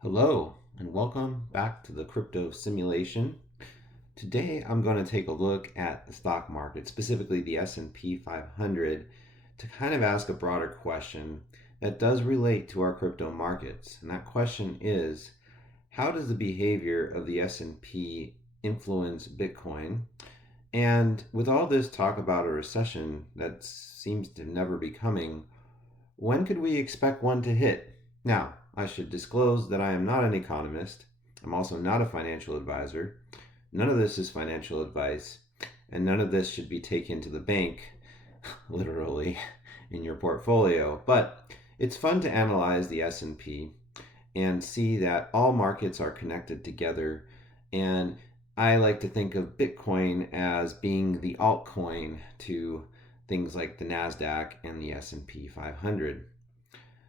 Hello and welcome back to the crypto simulation. Today I'm going to take a look at the stock market, specifically the S&P 500, to kind of ask a broader question that does relate to our crypto markets. And that question is, how does the behavior of the S&P influence Bitcoin? And with all this talk about a recession that seems to never be coming, when could we expect one to hit? Now, I should disclose that I am not an economist. I'm also not a financial advisor. None of this is financial advice, and none of this should be taken to the bank, literally, in your portfolio. But it's fun to analyze the S&P and see that all markets are connected together. And I like to think of Bitcoin as being the altcoin to things like the NASDAQ and the S&P 500.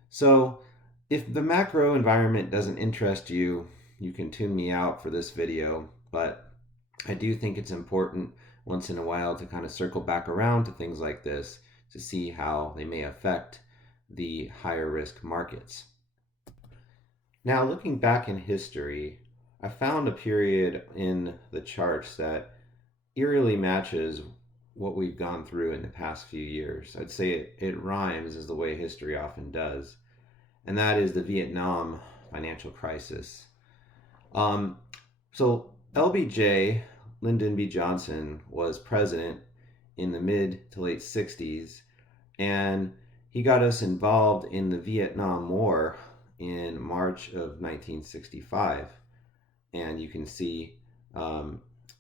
So if the macro environment doesn't interest you, you can tune me out for this video, but I do think it's important once in a while to kind of circle back around to things like this to see how they may affect the higher risk markets. Now, looking back in history, I found a period in the charts that eerily matches what we've gone through in the past few years. I'd say it rhymes as the way history often does, and that is the Vietnam financial crisis. So LBJ, Lyndon B. Johnson, was president in the mid to late 60s, and he got us involved in the Vietnam War in March of 1965. And you can see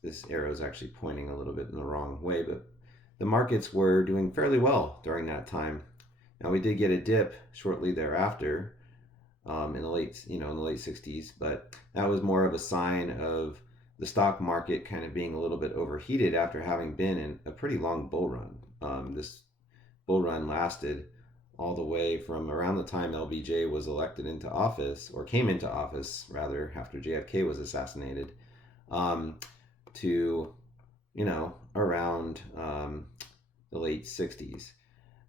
this arrow is actually pointing a little bit in the wrong way, but the markets were doing fairly well during that time. Now we did get a dip shortly thereafter in the late 60s, but that was more of a sign of the stock market kind of being a little bit overheated after having been in a pretty long bull run. This bull run lasted all the way from around the time LBJ was elected into office, or came into office rather, after JFK was assassinated, to around the late 60s.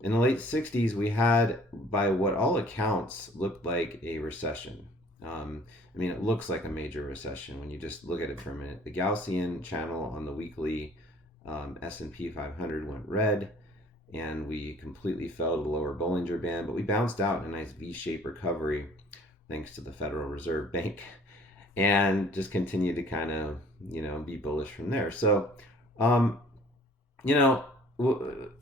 In the late 60s, we had, by what all accounts, looked like a recession. It looks like a major recession when you just look at it for a minute. The Gaussian channel on the weekly S&P 500 went red, and we completely fell to the lower Bollinger Band, but we bounced out in a nice V-shaped recovery thanks to the Federal Reserve Bank, and just continued to kind of, be bullish from there. So,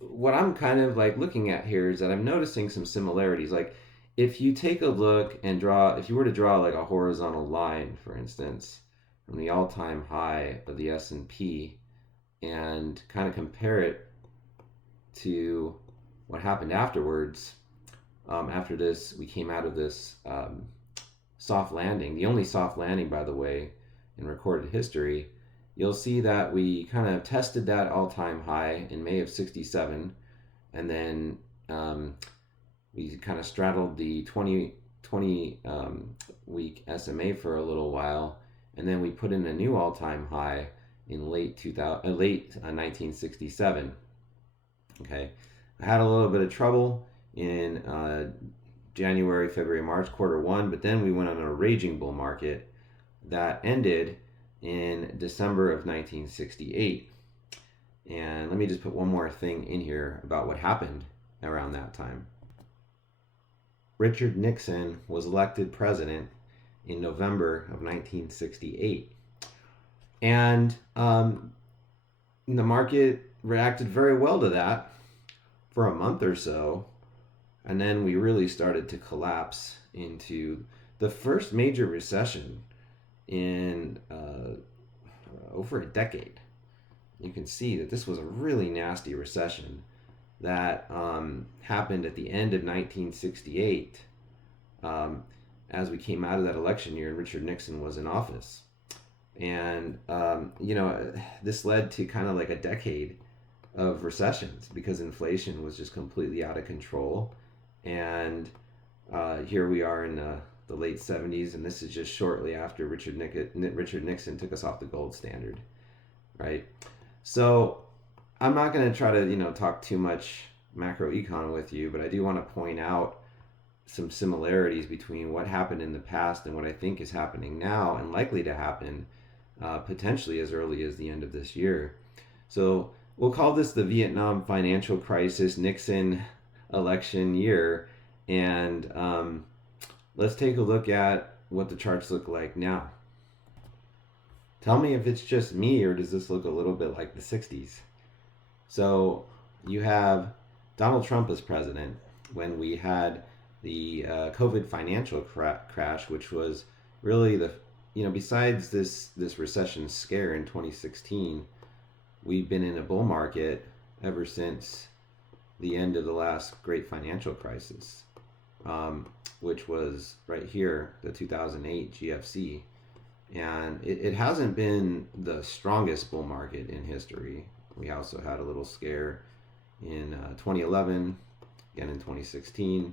what I'm kind of like looking at here is that I'm noticing some similarities. Like if you take a look and if you were to draw like a horizontal line, for instance, from the all-time high of the S&P and kind of compare it to what happened afterwards, after this, we came out of this soft landing, the only soft landing, by the way, in recorded history. You'll see that we kind of tested that all-time high in May of 67, and then we kind of straddled the 20 week SMA for a little while, and then we put in a new all-time high in late 1967. Okay, I had a little bit of trouble in January, February, March, quarter one, but then we went on a raging bull market that ended in December of 1968. And let me just put one more thing in here about what happened around that time. Richard Nixon was elected president in November of 1968. And the market reacted very well to that for a month or so. And then we really started to collapse into the first major recession in over a decade. You can see that this was a really nasty recession that happened at the end of 1968 as we came out of that election year and Richard Nixon was in office. And, this led to kind of like a decade of recessions because inflation was just completely out of control. And here we are in the late 70s, and this is just shortly after Richard Nixon took us off the gold standard, right? So I'm not going to try to talk too much macro econ with you, but I do want to point out some similarities between what happened in the past and what I think is happening now and likely to happen potentially as early as the end of this year. So we'll call this the Vietnam financial crisis Nixon election year. And let's take a look at what the charts look like now. Tell me if it's just me or does this look a little bit like the 60s? So you have Donald Trump as president when we had the COVID financial crash, which was really besides this recession scare in 2016, we've been in a bull market ever since the end of the last great financial crisis, which was right here, the 2008 GFC. And it hasn't been the strongest bull market in history. We also had a little scare in 2011, again in 2016.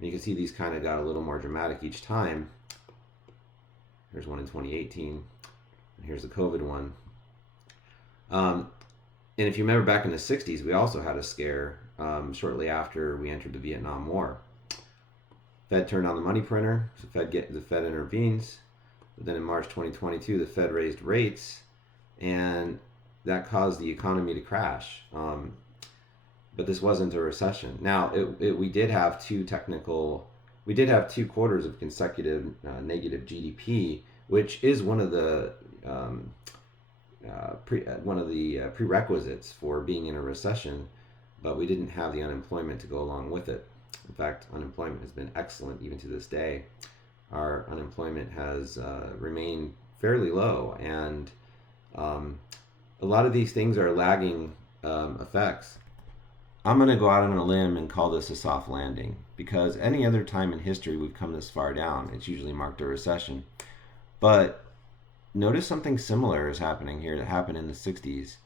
And you can see these kind of got a little more dramatic each time. Here's one in 2018, and here's the COVID one. And if you remember back in the 60s, we also had a scare shortly after we entered the Vietnam War. Fed turned on the money printer, so the Fed intervenes. But then in March 2022, the Fed raised rates, and that caused the economy to crash. But this wasn't a recession. Now, we did have two quarters of consecutive negative GDP, which is one of the prerequisites for being in a recession. But we didn't have the unemployment to go along with it. In fact, unemployment has been excellent even to this day. Our unemployment has remained fairly low, and a lot of these things are lagging effects. I'm going to go out on a limb and call this a soft landing, because any other time in history we've come this far down, it's usually marked a recession. But notice something similar is happening here that happened in the 60s.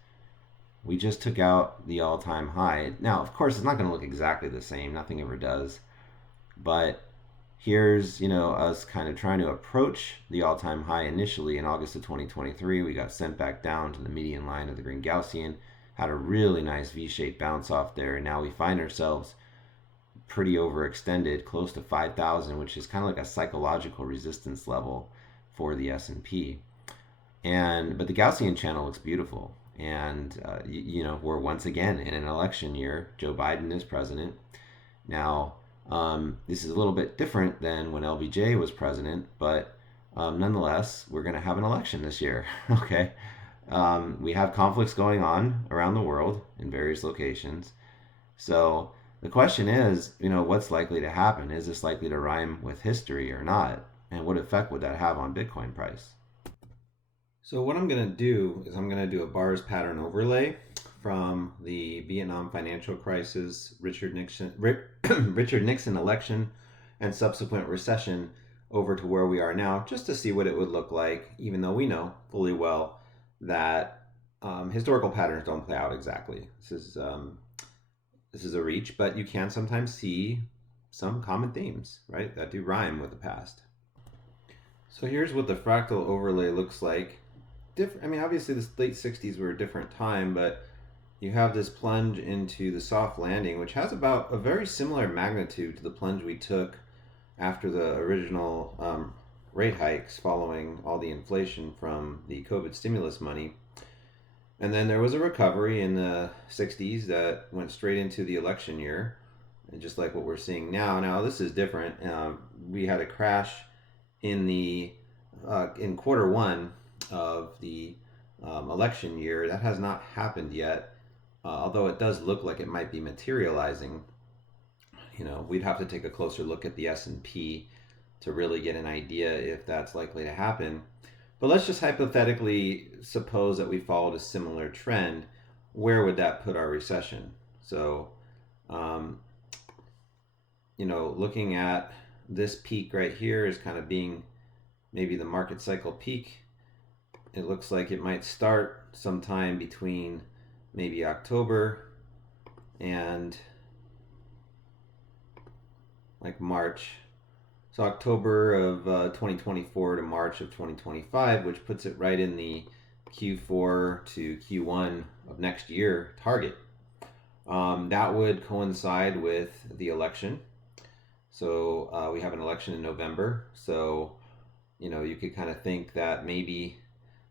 We just took out the all-time high. Now, of course, it's not going to look exactly the same. Nothing ever does. But here's, us kind of trying to approach the all-time high initially in August of 2023. We got sent back down to the median line of the green Gaussian, had a really nice V-shaped bounce off there, and now we find ourselves pretty overextended, close to 5,000, which is kind of like a psychological resistance level for the S&P. But the Gaussian channel looks beautiful. And, we're once again in an election year. Joe Biden is president. Now, this is a little bit different than when LBJ was president, but nonetheless, we're going to have an election this year. Okay. We have conflicts going on around the world in various locations. So the question is, what's likely to happen? Is this likely to rhyme with history or not? And what effect would that have on Bitcoin price? So what I'm going to do is I'm going to do a bars pattern overlay from the Vietnam financial crisis, Richard Nixon election, and subsequent recession over to where we are now, just to see what it would look like, even though we know fully well that historical patterns don't play out exactly. This is a reach, but you can sometimes see some common themes, right, that do rhyme with the past. So here's what the fractal overlay looks like. Obviously the late 60s were a different time, but you have this plunge into the soft landing, which has about a very similar magnitude to the plunge we took after the original rate hikes following all the inflation from the COVID stimulus money. And then there was a recovery in the 60s that went straight into the election year, and just like what we're seeing now. Now this is different. We had a crash in quarter one of the election year. That has not happened yet, although it does look like it might be materializing. We'd have to take a closer look at the S&P to really get an idea if that's likely to happen. But let's just hypothetically suppose that we followed a similar trend. Where would that put our recession? So, looking at this peak right here is kind of being maybe the market cycle peak. It looks like it might start sometime between maybe October and like March. So October of 2024 to March of 2025, which puts it right in the Q4 to Q1 of next year target. That would coincide with the election. So we have an election in November. So, you could kind of think that maybe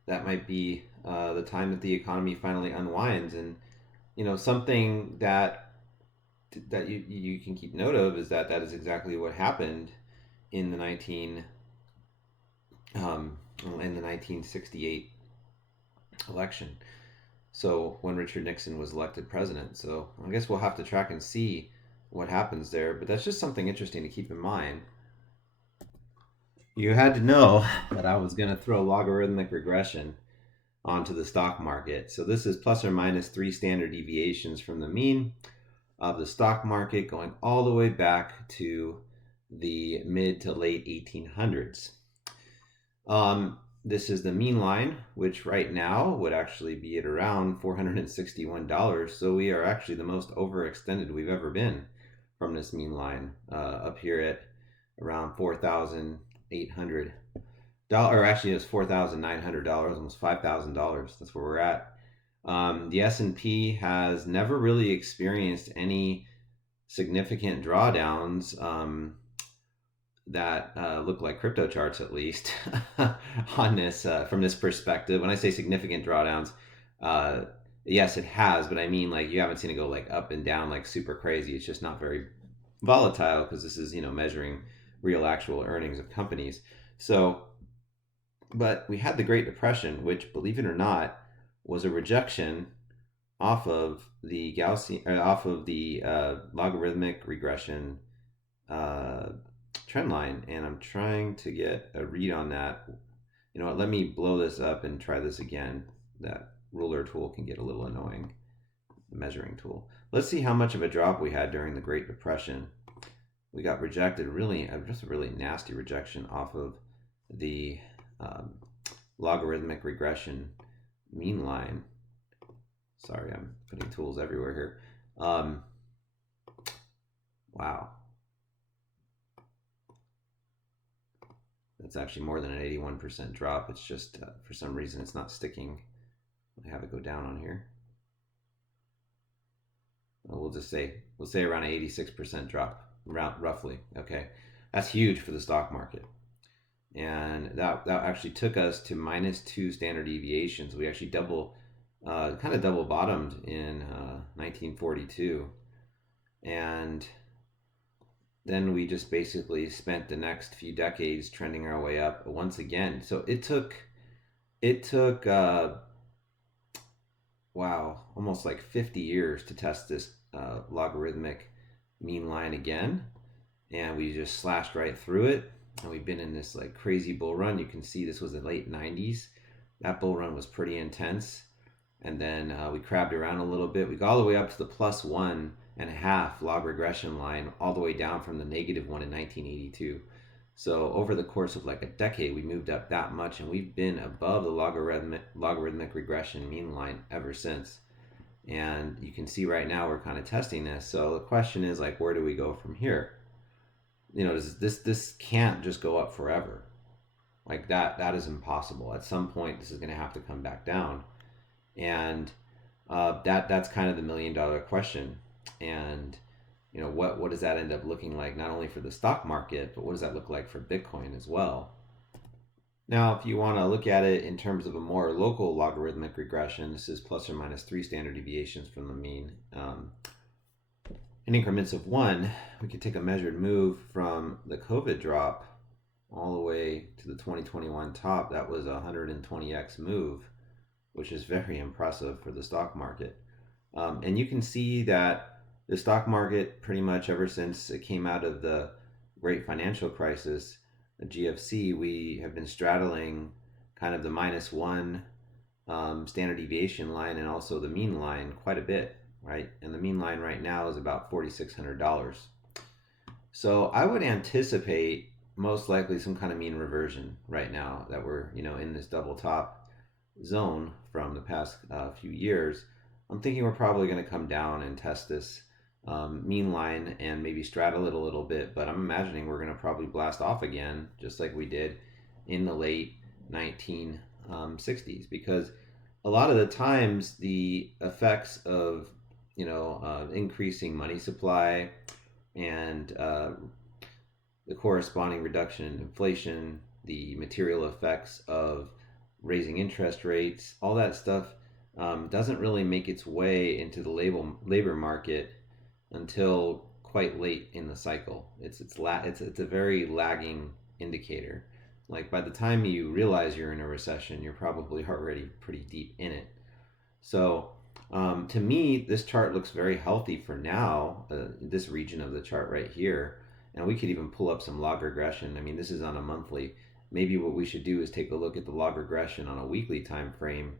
that might be the time that the economy finally unwinds. And, something that you can keep note of is that that is exactly what happened in the 1968 election. So when Richard Nixon was elected president. So I guess we'll have to track and see what happens there. But that's just something interesting to keep in mind. You had to know that I was going to throw logarithmic regression onto the stock market. So this is plus or minus 3 standard deviations from the mean of the stock market going all the way back to the mid to late 1800s. This is the mean line, which right now would actually be at around $461. So we are actually the most overextended we've ever been from this mean line, up here at around $4,800. Or actually, it's $4,900, almost $5,000. That's where we're at. The S&P has never really experienced any significant drawdowns that look like crypto charts, at least, on this from this perspective. When I say significant drawdowns, yes, it has, but I mean, like, you haven't seen it go like up and down like super crazy. It's just not very volatile because this is, measuring real actual earnings of companies. So, but we had the Great Depression, which, believe it or not, was a rejection off of the logarithmic regression trend line, and I'm trying to get a read on that. You know what? Let me blow this up and try this again. That ruler tool can get a little annoying. The measuring tool. Let's see how much of a drop we had during the Great Depression. We got rejected, just a really nasty rejection off of the logarithmic regression mean line. Sorry, I'm putting tools everywhere here. Wow. That's actually more than an 81% drop. It's just, for some reason, it's not sticking. I have it go down on here. We'll say around an 86% drop, roughly. Okay, that's huge for the stock market. And that actually took us to -2 standard deviations. We actually kind of double bottomed in 1942, and then we just basically spent the next few decades trending our way up once again. So it took wow, almost like 50 years to test this logarithmic mean line again, and we just slashed right through it. And we've been in this like crazy bull run. You can see this was the late 90s. That bull run was pretty intense, and then we crabbed around a little bit. We got all the way up to the +1.5 log regression line, all the way down from the -1 in 1982. So over the course of like a decade, we moved up that much, and we've been above the logarithmic regression mean line ever since. And you can see right now we're kind of testing this. So the question is, like, where do we go from here? This can't just go up forever. Like that is impossible. At some point, this is going to have to come back down, and that's kind of the $1,000,000 question. And what does that end up looking like, not only for the stock market, but what does that look like for Bitcoin as well? Now, if you want to look at it in terms of a more local logarithmic regression, this is plus or minus 3 standard deviations from the mean. In increments of 1, we can take a measured move from the COVID drop all the way to the 2021 top. That was a 120x move, which is very impressive for the stock market. And you can see that the stock market, pretty much ever since it came out of the great financial crisis, the GFC, we have been straddling kind of the -1 standard deviation line and also the mean line quite a bit, right? And the mean line right now is about $4,600. So I would anticipate most likely some kind of mean reversion right now that we're in this double top zone from the past few years. I'm thinking we're probably going to come down and test this mean line and maybe straddle it a little bit, but I'm imagining we're going to probably blast off again, just like we did in the late 1960s, because a lot of the times the effects of increasing money supply and the corresponding reduction in inflation, the material effects of raising interest rates, all that stuff doesn't really make its way into the labor market until quite late in the cycle. It's a very lagging indicator. Like by the time you realize you're in a recession, you're probably already pretty deep in it. So to me, this chart looks very healthy for now. This region of the chart right here, and we could even pull up some log regression. I mean, this is on a monthly. Maybe what we should do is take a look at the log regression on a weekly time frame,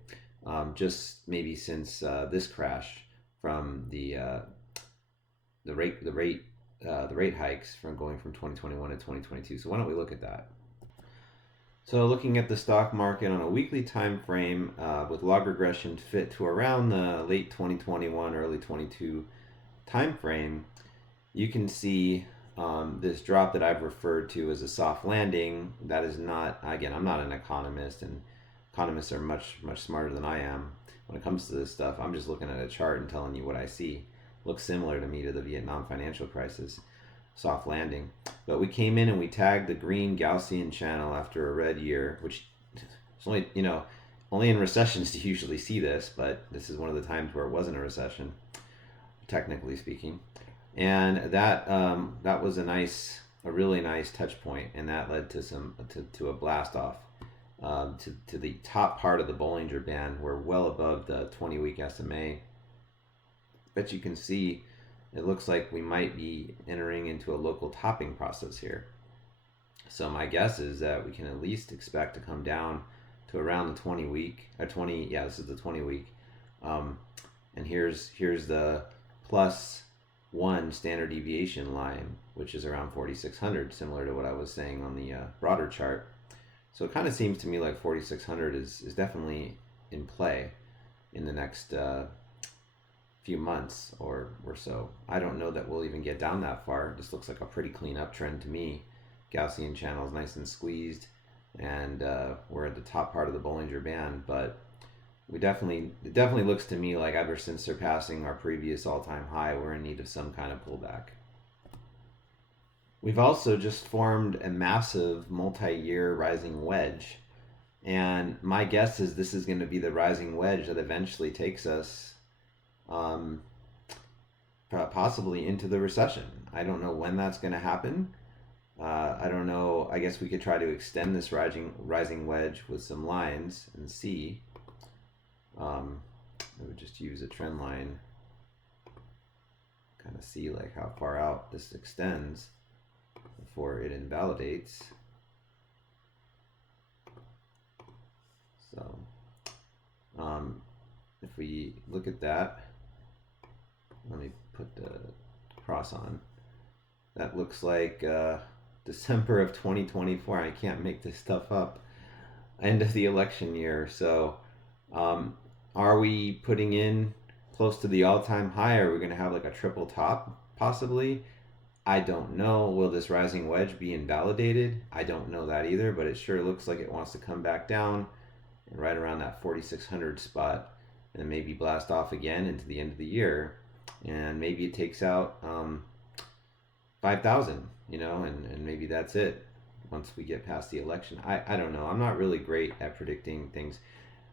just maybe since this crash from the rate hikes from going from 2021 to 2022. So why don't we look at that? So looking at the stock market on a weekly time frame with log regression fit to around the late 2021, early 22 time frame, you can see this drop that I've referred to as a soft landing. That is not, again, I'm not an economist, and economists are much smarter than I am when it comes to this stuff. I'm just looking at a chart and telling you what I see. Looks similar to me to the Vietnam financial crisis, soft landing. But we came in and we tagged the green Gaussian channel after a red year, which is only, only in recessions do you usually see this, but this is one of the times where it wasn't a recession, technically speaking. And that was a really nice touch point, and that led to a blast off to the top part of the Bollinger Band. We're well above the 20-week SMA. But you can see it looks like we might be entering into a local topping process here. So my guess is that we can at least expect to come down to around the 20-week, this is the 20-week. And here's the +1 standard deviation line, which is around 4,600, similar to what I was saying on the broader chart. So it kind of seems to me like 4,600 is definitely in play in the next few months or so. I don't know that we'll even get down that far. This looks like a pretty clean uptrend to me. Gaussian channel is nice and squeezed, and we're at the top part of the Bollinger Band, but it definitely looks to me like ever since surpassing our previous all-time high, we're in need of some kind of pullback. We've also just formed a massive multi-year rising wedge, and my guess is this is going to be the rising wedge that eventually takes us possibly into the recession. I don't know when that's going to happen. I don't know. I guess we could try to extend this rising wedge with some lines and see. I would just use a trend line, kind of see like how far out this extends before it invalidates. So if we look at that, let me put the cross on. That looks like December of 2024. I can't make this stuff up. End of the election year. So are we putting in close to the all-time high? Are we going to have like a triple top possibly? I don't know. Will this rising wedge be invalidated? I don't know that either, but it sure looks like it wants to come back down and right around that 4,600 spot, and maybe blast off again into the end of the year, and maybe it takes out 5,000, and maybe that's it once we get past the election. I don't know. I'm not really great at predicting things.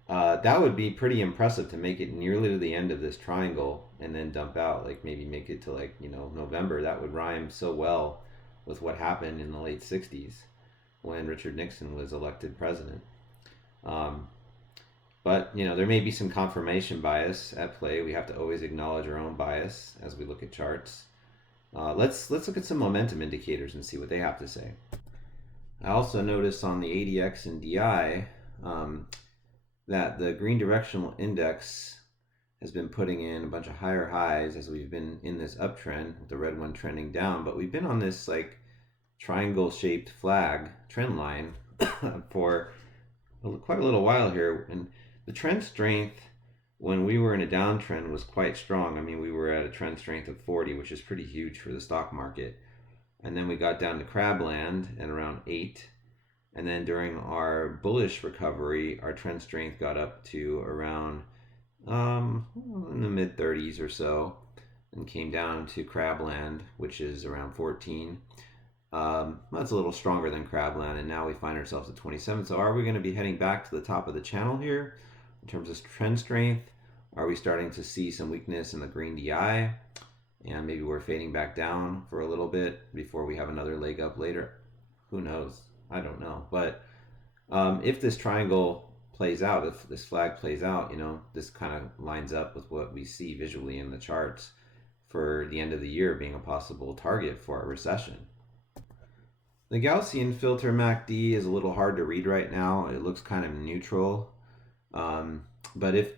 That would be pretty impressive to make it nearly to the end of this triangle and then dump out, like maybe make it to November. That would rhyme so well with what happened in the late 60s when Richard Nixon was elected president. But there may be some confirmation bias at play. We have to always acknowledge our own bias as we look at charts. Let's look at some momentum indicators and see what they have to say. I also noticed on the ADX and DI that the green directional index has been putting in a bunch of higher highs as we've been in this uptrend, with the red one trending down. But we've been on this like triangle-shaped flag trend line for quite a little while here, and the trend strength when we were in a downtrend was quite strong. I mean, we were at a trend strength of 40, which is pretty huge for the stock market. And then we got down to crabland at around 8. And then during our bullish recovery, our trend strength got up to around in the mid 30s or so, and came down to crabland, which is around 14. That's a little stronger than crabland, and now we find ourselves at 27. So are we going to be heading back to the top of the channel here in terms of trend strength? Are we starting to see some weakness in the green DI? And maybe we're fading back down for a little bit before we have another leg up later. Who knows? I don't know. But if this triangle plays out, if this flag plays out, this kind of lines up with what we see visually in the charts for the end of the year being a possible target for a recession. The Gaussian filter MACD is a little hard to read right now. It looks kind of neutral. But if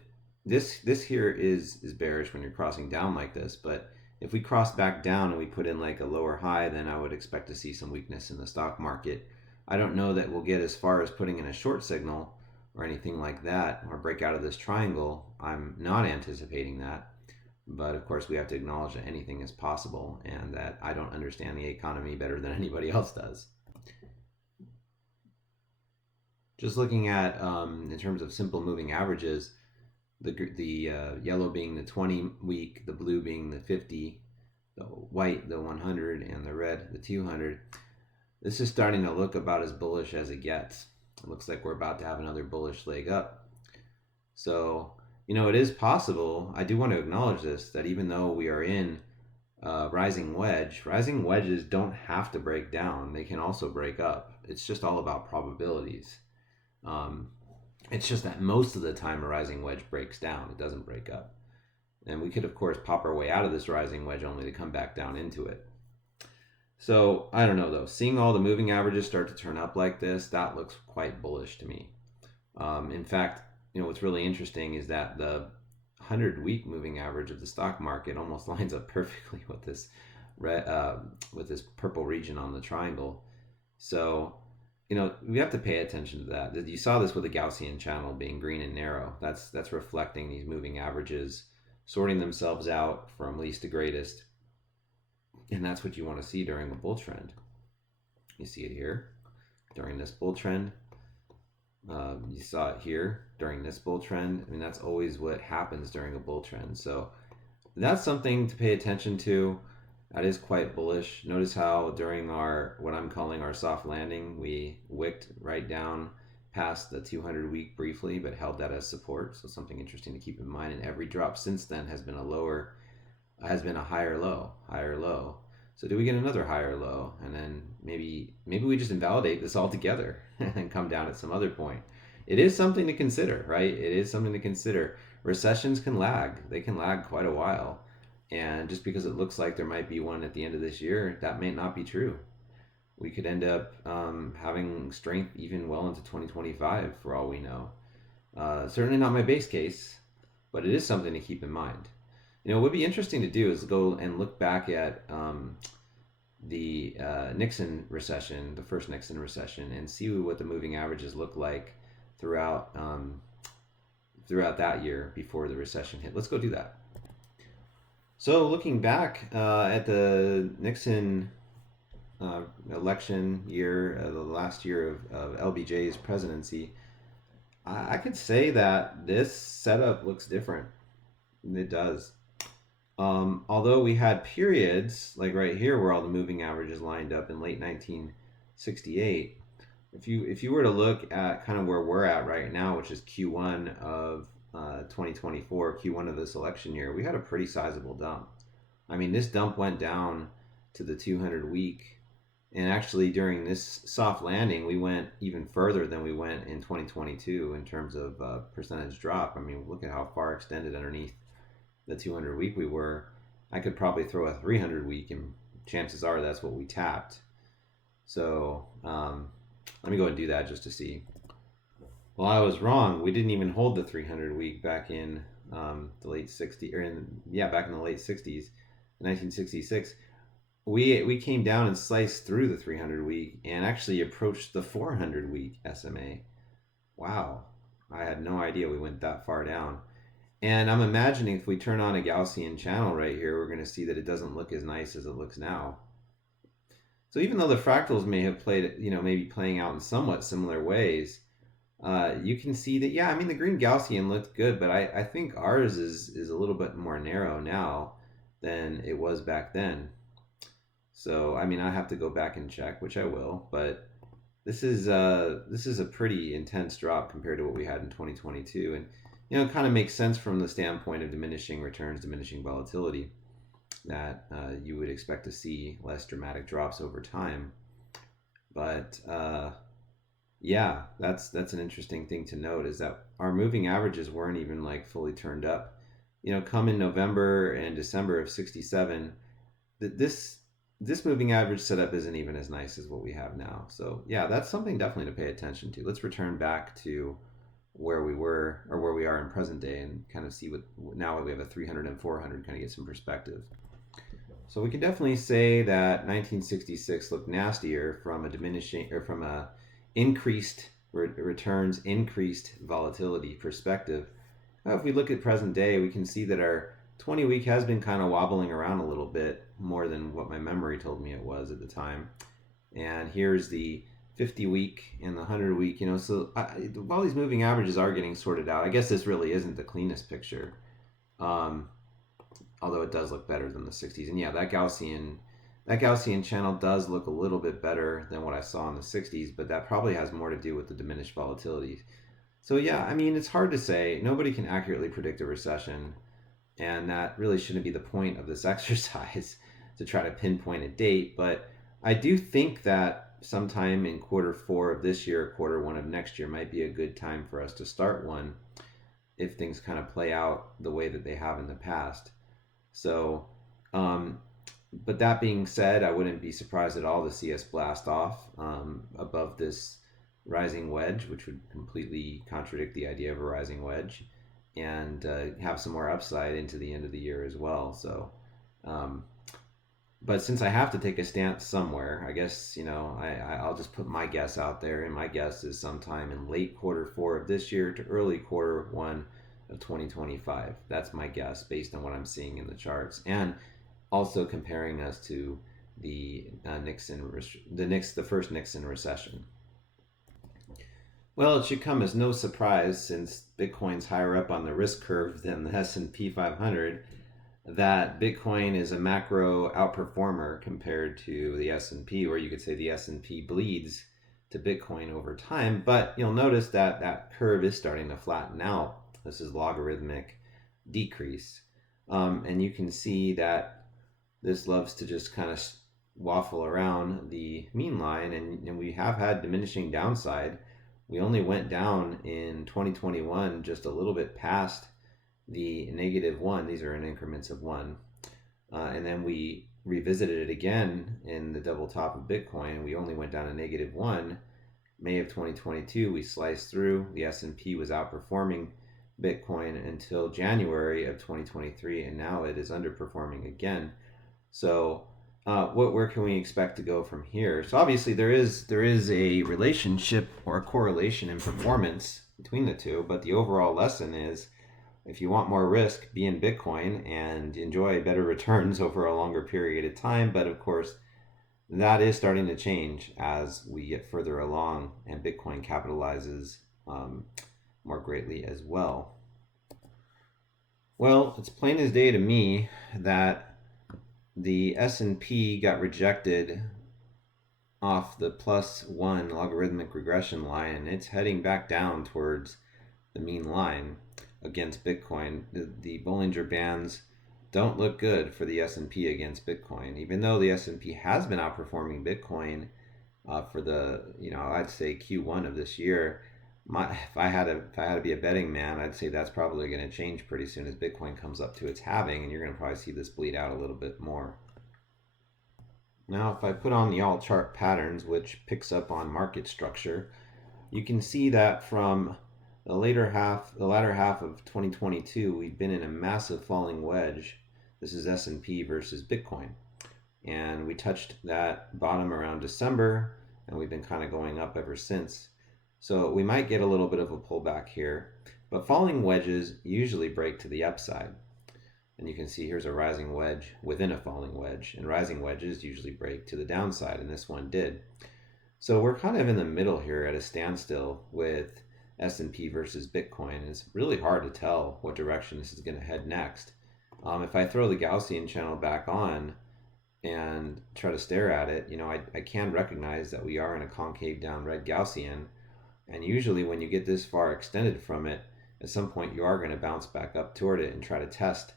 this here is bearish when you're crossing down like this, but if we cross back down and we put in like a lower high, then I would expect to see some weakness in the stock market. I don't know that we'll get as far as putting in a short signal or anything like that, or break out of this triangle. I'm not anticipating that. But of course, we have to acknowledge that anything is possible and that I don't understand the economy better than anybody else does. Just looking at, in terms of simple moving averages, the yellow being the 20-week, the blue being the 50, the white, the 100, and the red, the 200. This is starting to look about as bullish as it gets. It looks like we're about to have another bullish leg up. So, it is possible. I do want to acknowledge this, that even though we are in rising wedges don't have to break down. They can also break up. It's just all about probabilities. It's just that most of the time a rising wedge breaks down. It doesn't break up. And we could, of course, pop our way out of this rising wedge only to come back down into it. So, I don't know, though. Seeing all the moving averages start to turn up like this, that looks quite bullish to me. In fact, what's really interesting is that the 100-week moving average of the stock market almost lines up perfectly with this purple region on the triangle. So, we have to pay attention to that. You saw this with the Gaussian channel being green and narrow. That's reflecting these moving averages sorting themselves out from least to greatest. And that's what you want to see during a bull trend. You see it here during this bull trend. You saw it here during this bull trend. I mean, that's always what happens during a bull trend. So that's something to pay attention to. That is quite bullish. Notice how during what I'm calling our soft landing, we wicked right down past the 200-week briefly, but held that as support. So something interesting to keep in mind. And every drop since then has been a higher low. So do we get another higher low? And then maybe we just invalidate this altogether and come down at some other point. It is something to consider, right? It is something to consider. Recessions can lag. They can lag quite a while. And just because it looks like there might be one at the end of this year, that may not be true. We could end up having strength even well into 2025 for all we know. Certainly not my base case, but it is something to keep in mind. What would be interesting to do is go and look back at the Nixon recession, the first Nixon recession, and see what the moving averages look like throughout that year before the recession hit. Let's go do that. So looking back at the Nixon election year, the last year of LBJ's presidency, I could say that this setup looks different. It does. Although we had periods like right here where all the moving averages lined up in late 1968, if you were to look at kind of where we're at right now, which is Q1 of 2024, Q1 of this election year, we had a pretty sizable dump. I mean, this dump went down to the 200-week, and actually during this soft landing, we went even further than we went in 2022 in terms of percentage drop. I mean, look at how far extended underneath the 200-week we were. I could probably throw a 300-week, and chances are that's what we tapped. So let me go and do that just to see. Well, I was wrong. We didn't even hold the 300-week back in the late 60s, back in the late 60s, 1966. We came down and sliced through the 300-week and actually approached the 400-week SMA. Wow, I had no idea we went that far down. And I'm imagining if we turn on a Gaussian channel right here, we're going to see that it doesn't look as nice as it looks now. So even though the fractals may have played, maybe playing out in somewhat similar ways, you can see that, yeah, I mean, the green Gaussian looked good, but I think ours is a little bit more narrow now than it was back then. So I mean, I have to go back and check, which I will, but this is a pretty intense drop compared to what we had in 2022, and it kind of makes sense from the standpoint of diminishing returns, diminishing volatility, that you would expect to see less dramatic drops over time. But yeah, that's an interesting thing to note, is that our moving averages weren't even like fully turned up. Come in November and December of 67, this this moving average setup isn't even as nice as what we have now. So yeah, that's something definitely to pay attention to. Let's return back to where we were, or where we are in present day, and kind of see what now we have a 300 and 400, kind of get some perspective. So we can definitely say that 1966 looked nastier from a diminishing, or from a increased returns, increased volatility perspective. If we look at present day, we can see that our 20 week has been kind of wobbling around a little bit more than what my memory told me it was at the time. And here's the 50 week and the 100 week. So while these moving averages are getting sorted out, I guess this really isn't the cleanest picture. Although it does look better than the 60s. And yeah, that Gaussian channel does look a little bit better than what I saw in the 60s, but that probably has more to do with the diminished volatility. So yeah, I mean, it's hard to say. Nobody can accurately predict a recession, and that really shouldn't be the point of this exercise, to try to pinpoint a date. But I do think that sometime in quarter 4 of this year, quarter 1 of next year might be a good time for us to start one, if things kind of play out the way that they have in the past. So, but that being said, I wouldn't be surprised at all to see us blast off above this rising wedge, which would completely contradict the idea of a rising wedge, and have some more upside into the end of the year as well. So, but since I have to take a stance somewhere, I guess I'll just put my guess out there, and my guess is sometime in late quarter 4 of this year to early quarter 1 of 2025. That's my guess based on what I'm seeing in the charts, and also comparing us to the the first Nixon recession. Well, it should come as no surprise, since Bitcoin's higher up on the risk curve than the S&P 500, that Bitcoin is a macro outperformer compared to the S&P, or you could say the S&P bleeds to Bitcoin over time. But you'll notice that that curve is starting to flatten out. This is logarithmic decrease. And you can see that this loves to just kind of waffle around the mean line, and we have had diminishing downside. We only went down in 2021 just a little bit past the -1. These are in increments of 1. And then we revisited it again in the double top of Bitcoin, and we only went down to -1. May of 2022, we sliced through. The S&P was outperforming Bitcoin until January of 2023, and now it is underperforming again. So where can we expect to go from here? So obviously there is a relationship or a correlation in performance between the two, but the overall lesson is, if you want more risk, be in Bitcoin and enjoy better returns over a longer period of time. But of course, that is starting to change as we get further along, and Bitcoin capitalizes more greatly as well. Well, it's plain as day to me that the S&P got rejected off the +1 logarithmic regression line, and it's heading back down towards the mean line against Bitcoin. The Bollinger Bands don't look good for the S&P against Bitcoin, even though the S&P has been outperforming Bitcoin for the I'd say Q1 of this year. If I had to be a betting man, I'd say that's probably going to change pretty soon as Bitcoin comes up to its halving, and you're going to probably see this bleed out a little bit more. Now, if I put on the all chart patterns, which picks up on market structure, you can see that from the latter half of 2022, we've been in a massive falling wedge. This is S&P versus Bitcoin, and we touched that bottom around December, and we've been kind of going up ever since. So we might get a little bit of a pullback here, but falling wedges usually break to the upside. And you can see here's a rising wedge within a falling wedge, and rising wedges usually break to the downside, and this one did. So we're kind of in the middle here at a standstill with S&P versus Bitcoin. It's really hard to tell what direction this is going to head next. If I throw the Gaussian channel back on, and try to stare at it, I can recognize that we are in a concave down red Gaussian. And usually when you get this far extended from it, at some point you are going to bounce back up toward it and try to test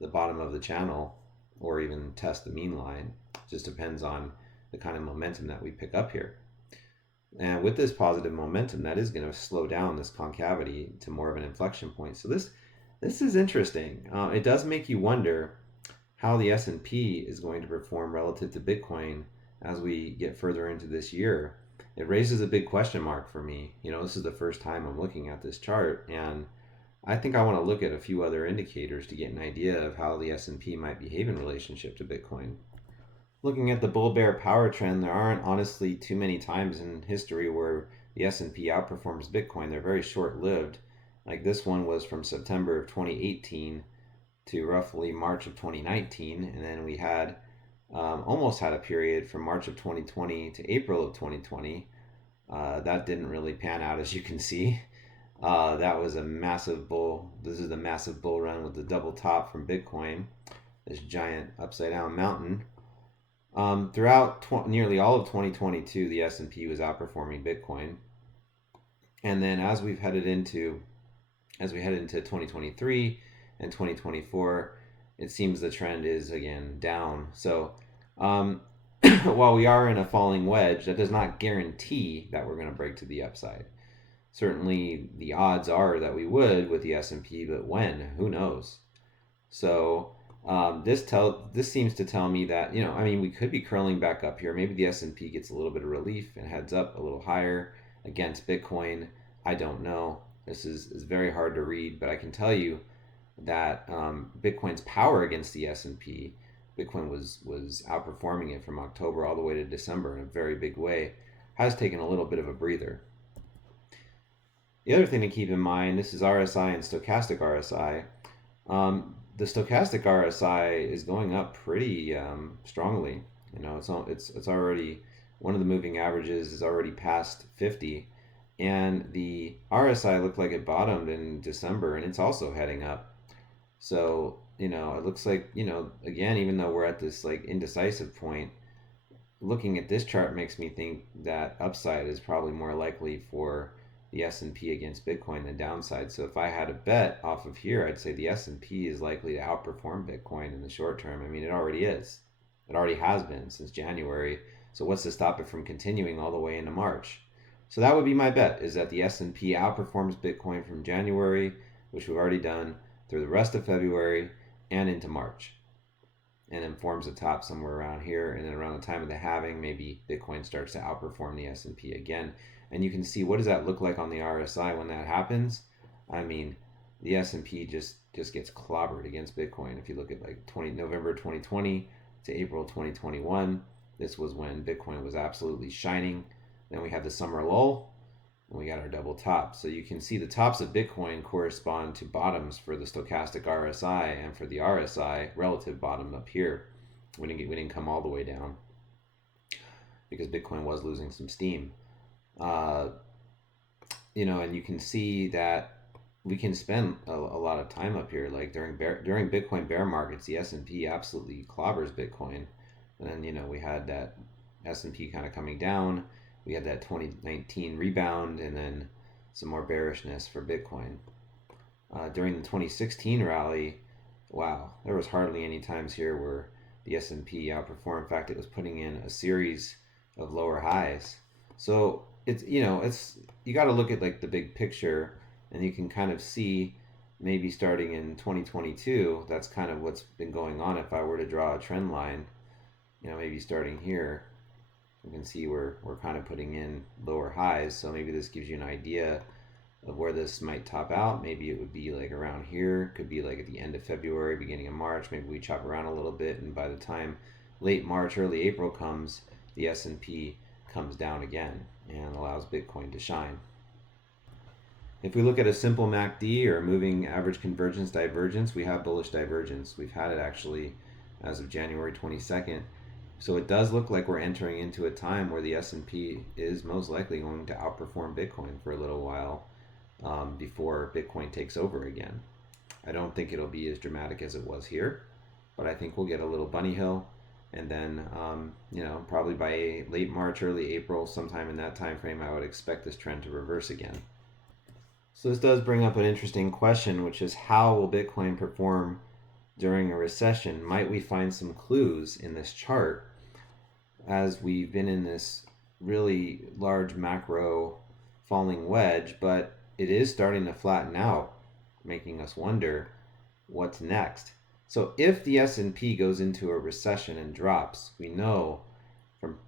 the bottom of the channel or even test the mean line. It just depends on the kind of momentum that we pick up here. And with this positive momentum, that is going to slow down this concavity to more of an inflection point. So this is interesting. It does make you wonder how the S&P is going to perform relative to Bitcoin as we get further into this year. It raises a big question mark for me. This is the first time I'm looking at this chart, and I think I want to look at a few other indicators to get an idea of how the S&P might behave in relationship to Bitcoin. Looking at the bull bear power trend, there aren't honestly too many times in history where the S&P outperforms Bitcoin. They're very short-lived. Like this one was from September of 2018 to roughly March of 2019, and then we had almost had a period from March of 2020 to April of 2020. That didn't really pan out, as you can see. That was a massive bull. This is the massive bull run with the double top from Bitcoin, this giant upside down mountain. Throughout nearly all of 2022, the S&P was outperforming Bitcoin. And then as we head into 2023 and 2024, it seems the trend is again down. So while we are in a falling wedge, that does not guarantee that we're going to break to the upside. Certainly the odds are that we would with the S&P, but when? Who knows? So this seems to tell me that we could be curling back up here. Maybe the S&P gets a little bit of relief and heads up a little higher against Bitcoin. I don't know. This is very hard to read, but I can tell you that Bitcoin's power against the S&P, Bitcoin was outperforming it from October all the way to December in a very big way, has taken a little bit of a breather. The other thing to keep in mind, this is RSI and stochastic RSI. The stochastic RSI is going up pretty strongly. It's already, one of the moving averages is already past 50, and the RSI looked like it bottomed in December, and it's also heading up. So it looks like again, even though we're at this like indecisive point, looking at this chart makes me think that upside is probably more likely for the S&P against Bitcoin than downside. So if I had a bet off of here, I'd say the S&P is likely to outperform Bitcoin in the short term. I mean, it already is. It already has been since January. So what's to stop it from continuing all the way into March? So that would be my bet, is that the S&P outperforms Bitcoin from January, which we've already done, through the rest of February and into March. And then forms a top somewhere around here, and then around the time of the halving, maybe Bitcoin starts to outperform the S&P again. And you can see, what does that look like on the RSI when that happens? I mean, the S&P just gets clobbered against Bitcoin. If you look at like November 2020 to April 2021, this was when Bitcoin was absolutely shining. Then we had the summer lull, and we got our double top. So you can see the tops of Bitcoin correspond to bottoms for the stochastic RSI, and for the RSI, relative bottom up here. We didn't come all the way down because Bitcoin was losing some steam. And you can see that we can spend a lot of time up here. Like during Bitcoin bear markets, the S&P absolutely clobbers Bitcoin, and then we had that S&P kind of coming down. We had that 2019 rebound, and then some more bearishness for Bitcoin. During the 2016 rally, wow, there was hardly any times here where the S&P outperformed. In fact, it was putting in a series of lower highs. So it's you got to look at like the big picture, and you can kind of see maybe starting in 2022, that's kind of what's been going on. If I were to draw a trend line, maybe starting here, you can see we're kind of putting in lower highs. So maybe this gives you an idea of where this might top out. Maybe it would be like around here, could be like at the end of February, beginning of March. Maybe we chop around a little bit, and by the time late March, early April comes, the S&P comes down again and allows Bitcoin to shine. If we look at a simple MACD or moving average convergence divergence, we have bullish divergence. We've had it actually as of January 22nd. So it does look like we're entering into a time where the S&P is most likely going to outperform Bitcoin for a little while before Bitcoin takes over again. I don't think it'll be as dramatic as it was here, but I think we'll get a little bunny hill, And then, probably by late March, early April, sometime in that time frame, I would expect this trend to reverse again. So this does bring up an interesting question, which is how will Bitcoin perform during a recession? Might we find some clues in this chart as we've been in this really large macro falling wedge, but it is starting to flatten out, making us wonder what's next. So if the S&P goes into a recession and drops, we know from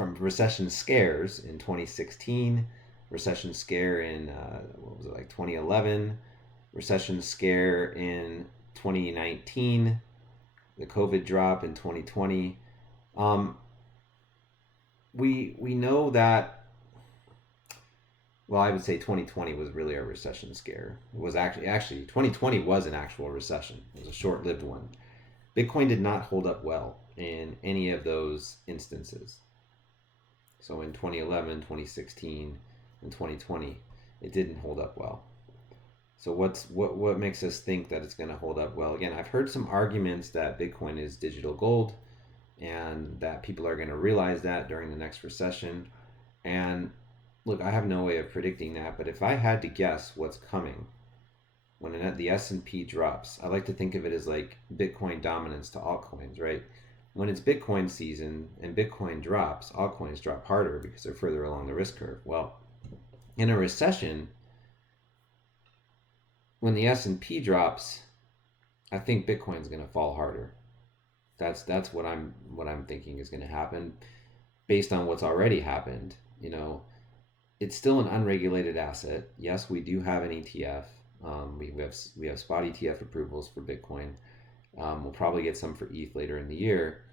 from recession scares in 2016, recession scare in what was it, like 2011, recession scare in 2019, the COVID drop in 2020. Um, we know that. Well, I would say 2020 was really a recession scare. It was actually 2020 was an actual recession. It was a short-lived one. Bitcoin did not hold up well in any of those instances. So in 2011, 2016, and 2020, it didn't hold up well. So what makes us think that it's going to hold up well? Again, I've heard some arguments that Bitcoin is digital gold and that people are going to realize that during the next recession. And look, I have no way of predicting that, but if I had to guess what's coming when the S&P drops, I like to think of it as like Bitcoin dominance to altcoins, right? When it's Bitcoin season and Bitcoin drops, altcoins drop harder because they're further along the risk curve. Well, in a recession, when the S&P drops, I think Bitcoin's going to fall harder. That's what I'm thinking is going to happen based on what's already happened. It's still an unregulated asset. Yes, we do have an ETF. We have spot ETF approvals for Bitcoin. We'll probably get some for ETH later in the year,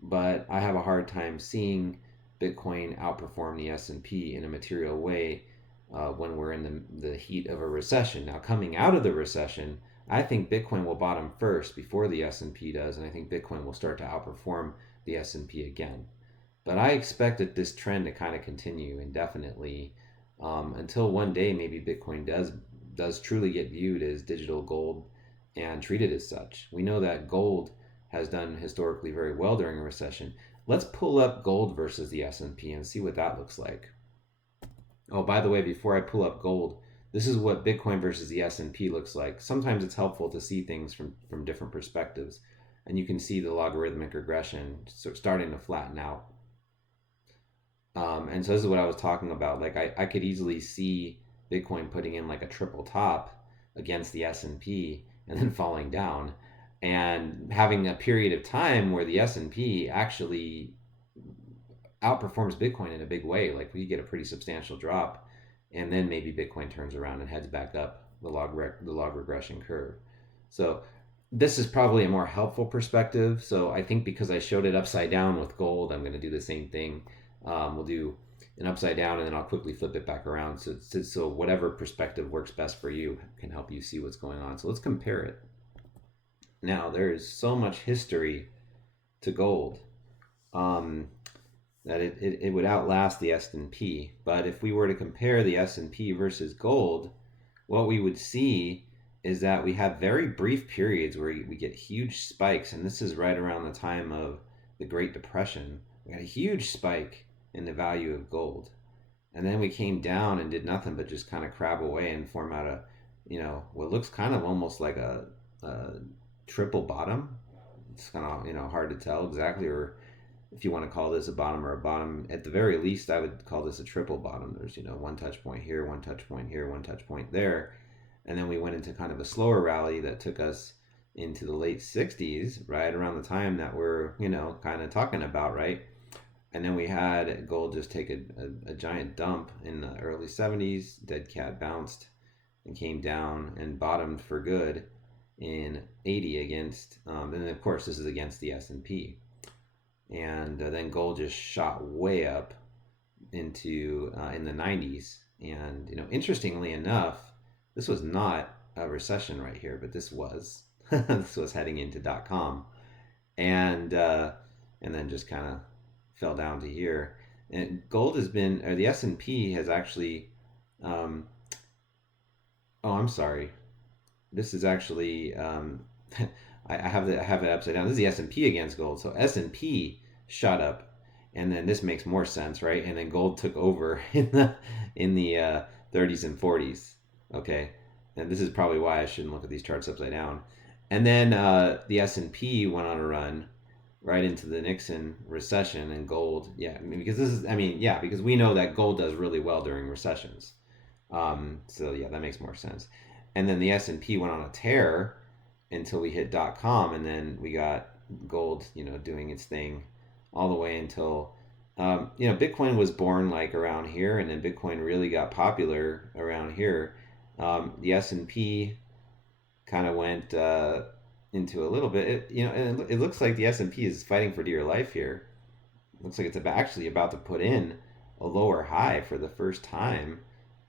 but I have a hard time seeing Bitcoin outperform the S&P in a material way when we're in the heat of a recession. Now, coming out of the recession, I think Bitcoin will bottom first before the S&P does, and I think Bitcoin will start to outperform the S&P again. But I expect that this trend to kind of continue indefinitely until one day maybe Bitcoin does truly get viewed as digital gold and treated as such. We know that gold has done historically very well during a recession. Let's pull up gold versus the S&P and see what that looks like. Oh, by the way, before I pull up gold, this is what Bitcoin versus the S&P looks like. Sometimes it's helpful to see things from different perspectives, and you can see the logarithmic regression starting to flatten out. And so this is what I was talking about. Like I could easily see Bitcoin putting in like a triple top against the S&P and then falling down and having a period of time where the S&P actually outperforms Bitcoin in a big way. Like we get a pretty substantial drop and then maybe Bitcoin turns around and heads back up the log regression curve. So this is probably a more helpful perspective. So I think because I showed it upside down with gold, I'm going to do the same thing. We'll do an upside down and then I'll quickly flip it back around. So whatever perspective works best for you can help you see what's going on. So let's compare it. Now, there is so much history to gold that it would outlast the S&P. But if we were to compare the S&P versus gold, what we would see is that we have very brief periods where we get huge spikes. And this is right around the time of the Great Depression. We had a huge spike in the value of gold. And then we came down and did nothing but just kind of crab away and form out what looks kind of almost like a triple bottom. It's kind of, hard to tell exactly, or if you want to call this a bottom or a bottom. At the very least, I would call this a triple bottom. There's, one touch point here, one touch point here, one touch point there. And then we went into kind of a slower rally that took us into the late 60s, right around the time that we're, kind of talking about, right? And then we had gold just take a giant dump in the early 70s. Dead cat bounced and came down and bottomed for good in 80 against, and of course this is against the S&P. And then gold just shot way up into in the 90s. And, interestingly enough, this was not a recession right here, but this was. This was heading into .com. And then just kind of fell down to here. And gold has been, or the S&P has actually, oh, I'm sorry. This is actually, I have it upside down. This is the S&P against gold. So S&P shot up, and then this makes more sense, right? And then gold took over in the 30s and 40s. Okay, and this is probably why I shouldn't look at these charts upside down. And then the S&P went on a run right into the Nixon recession, and gold, yeah, I mean, because this is, I mean, yeah, because we know that gold does really well during recessions. So yeah, that makes more sense. And then the S&P went on a tear until we hit .com, and then we got gold, doing its thing all the way until Bitcoin was born like around here, and then Bitcoin really got popular around here. The S&P kind of went into a little bit, and it looks like the S&P is fighting for dear life here. It looks like it's actually about to put in a lower high for the first time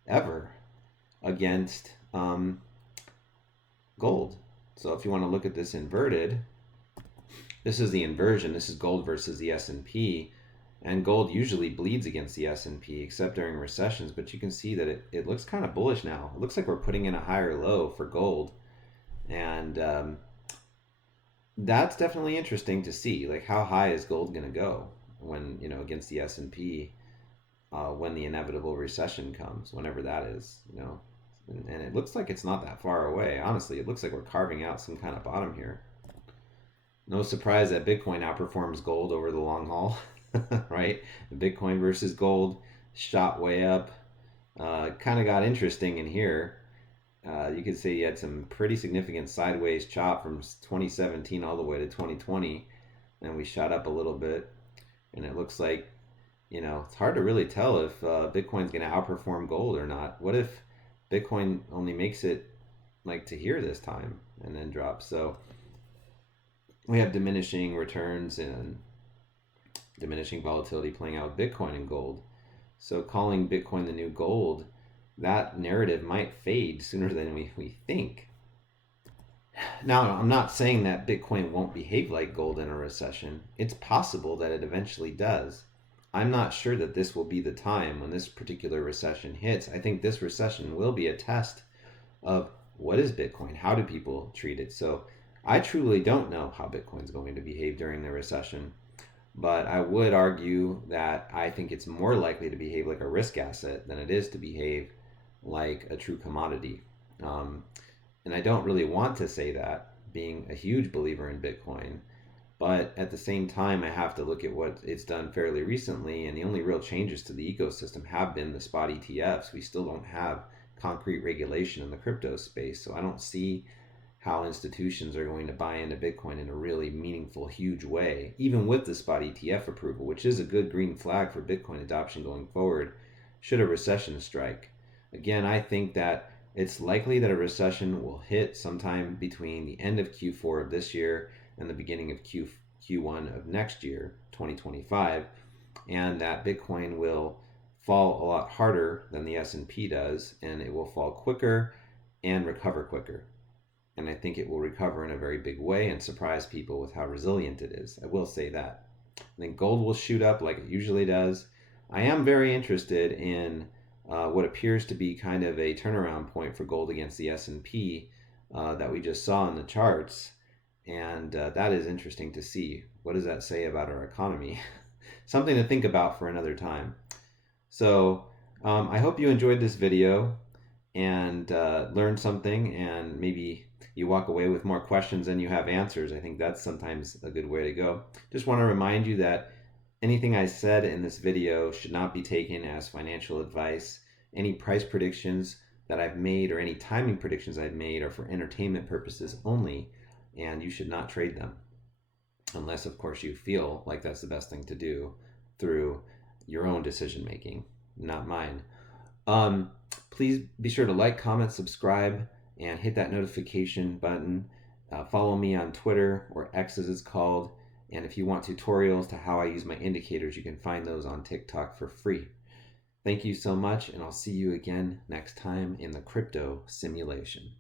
ever against gold. So if you want to look at this inverted, this is the inversion. This is gold versus the S&P, and gold usually bleeds against the S&P except during recessions, but you can see that it looks kind of bullish now. It looks like we're putting in a higher low for gold, and that's definitely interesting to see. Like, how high is gold going to go when, against the S&P, when the inevitable recession comes, whenever that is. And it looks like it's not that far away. Honestly, it looks like we're carving out some kind of bottom here. No surprise that Bitcoin outperforms gold over the long haul, right? Bitcoin versus gold shot way up. Kind of got interesting in here. You could say you had some pretty significant sideways chop from 2017 all the way to 2020, and we shot up a little bit. And it looks like, it's hard to really tell if Bitcoin's going to outperform gold or not. What if Bitcoin only makes it like to here this time and then drops? So we have diminishing returns and diminishing volatility playing out with Bitcoin and gold. So calling Bitcoin the new gold, that narrative might fade sooner than we think. Now, I'm not saying that Bitcoin won't behave like gold in a recession. It's possible that it eventually does. I'm not sure that this will be the time when this particular recession hits. I think this recession will be a test of what is Bitcoin? How do people treat it? So I truly don't know how Bitcoin's going to behave during the recession, but I would argue that I think it's more likely to behave like a risk asset than it is to behave like a true commodity. And I don't really want to say that, being a huge believer in Bitcoin, but at the same time, I have to look at what it's done fairly recently, and the only real changes to the ecosystem have been the spot ETFs. We still don't have concrete regulation in the crypto space, so I don't see how institutions are going to buy into Bitcoin in a really meaningful, huge way, even with the spot ETF approval, which is a good green flag for Bitcoin adoption going forward, should a recession strike. Again, I think that it's likely that a recession will hit sometime between the end of Q4 of this year and the beginning of Q1 of next year, 2025, and that Bitcoin will fall a lot harder than the S&P does, and it will fall quicker and recover quicker. And I think it will recover in a very big way and surprise people with how resilient it is. I will say that. I think gold will shoot up like it usually does. I am very interested in what appears to be kind of a turnaround point for gold against the S&P that we just saw in the charts. And that is interesting to see. What does that say about our economy? Something to think about for another time. So I hope you enjoyed this video and learned something, and maybe you walk away with more questions than you have answers. I think that's sometimes a good way to go. Just want to remind you that anything I said in this video should not be taken as financial advice. Any price predictions that I've made or any timing predictions I've made are for entertainment purposes only, and you should not trade them unless, of course, you feel like that's the best thing to do through your own decision making, not mine. Please be sure to like, comment, subscribe, and hit that notification button. Follow me on Twitter, or X as it's called. And if you want tutorials to how I use my indicators, you can find those on TikTok for free. Thank you so much, and I'll see you again next time in the crypto simulation.